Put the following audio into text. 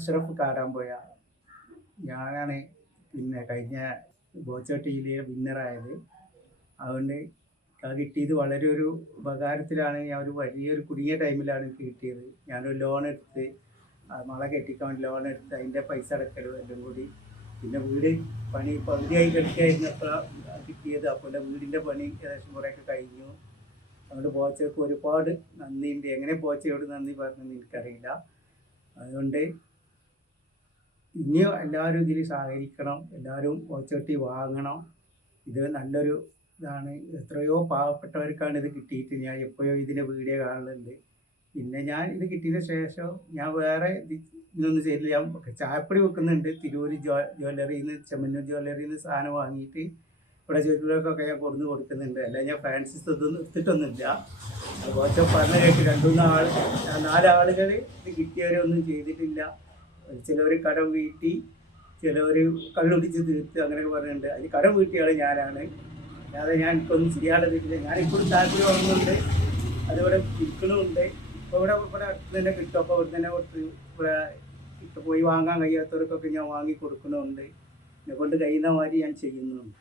അഷ്റഫ് കാരാമ്പോയ. ഞാനാണ് പിന്നെ കഴിഞ്ഞ ബോച്ചോ ടിയിലെ വിന്നറായത്. അതുകൊണ്ട് അത് കിട്ടിയത് വളരെ ഒരു ഉപകാരത്തിലാണ്. ഞാൻ ഒരു വലിയൊരു കുടുങ്ങിയ ടൈമിലാണ് എനിക്ക് കിട്ടിയത്. ഞാനൊരു ലോൺ എടുത്ത് മള കെട്ടിക്കാൻ ലോൺ എടുത്ത് അതിൻ്റെ പൈസ അടക്കലും എല്ലാം കൂടി, പിന്നെ വീട് പണി പകുതിയായി കെട്ടിയായിരുന്നപ്പോഴാണ് കിട്ടിയത്. അപ്പോൾ വീടിൻ്റെ പണി ഏകദേശം കുറേയൊക്കെ കഴിഞ്ഞു. അതുകൊണ്ട് ബോച്ചയ്ക്ക് ഒരുപാട് നന്ദിയുണ്ട്. എങ്ങനെ ബോച്ചയോട് നന്ദി പറഞ്ഞെന്ന് എനിക്കറിയില്ല. അതുകൊണ്ട് ഇനിയും എല്ലാവരും ഇതിൽ സഹകരിക്കണം, എല്ലാവരും ബോച്ചട്ടി വാങ്ങണം. ഇത് നല്ലൊരു ഇതാണ്. എത്രയോ പാവപ്പെട്ടവർക്കാണ് ഇത് കിട്ടിയിട്ട് ഞാൻ എപ്പോഴും ഇതിൻ്റെ വീഡിയോ കാണുന്നുണ്ട്. പിന്നെ ഞാൻ ഇത് കിട്ടിയതിന് ശേഷം ഞാൻ വേറെ ഇതൊന്നും ചെയ്തില്ല. ഞാൻ ചായപ്പൊടി വെക്കുന്നുണ്ട്. തിരൂർ ജ്വല്ലറിയിൽ നിന്ന്, ചെമ്മന്നൂർ ജ്വല്ലറിയിൽ നിന്ന് സാധനം വാങ്ങിയിട്ട് ഇവിടെ ചുറ്റുള്ളവർക്കൊക്കെ ഞാൻ കൊടുന്ന് കൊടുക്കുന്നുണ്ട്. അല്ല ഞാൻ ഫാൻസി ഇതൊന്നും എടുത്തിട്ടൊന്നുമില്ല. ബോച്ച പറഞ്ഞ കേട്ട് 4 ആളുകൾ ഇത് കിട്ടിയവരൊന്നും ചെയ്തിട്ടില്ല. ചിലവർ കടം വീട്ടി, ചിലവർ കള്ളുടിച്ച് തീർത്ത്, അങ്ങനെയൊക്കെ പറഞ്ഞിട്ടുണ്ട്. അതിന് കടം വീട്ടിയാണ് ഞാനാണ്. അല്ലാതെ ഞാൻ എനിക്കൊന്നും ചെയ്യാനുള്ളതില്ല. ഞാനിപ്പോഴും താല്പര്യം വാങ്ങുന്നുണ്ട്, അതിവിടെ വിൽക്കണമുണ്ട്. ഇപ്പോൾ ഇവിടെ അടുത്ത് തന്നെ കിട്ടും. അപ്പോൾ ഇവിടെ തന്നെ ഇവിടെ പോയി വാങ്ങാൻ കഴിയാത്തവർക്കൊക്കെ ഞാൻ വാങ്ങി കൊടുക്കണമുണ്ട്. എന്നെ കൊണ്ട് കഴിയുന്ന മാതിരി ഞാൻ ചെയ്യുന്നുണ്ട്.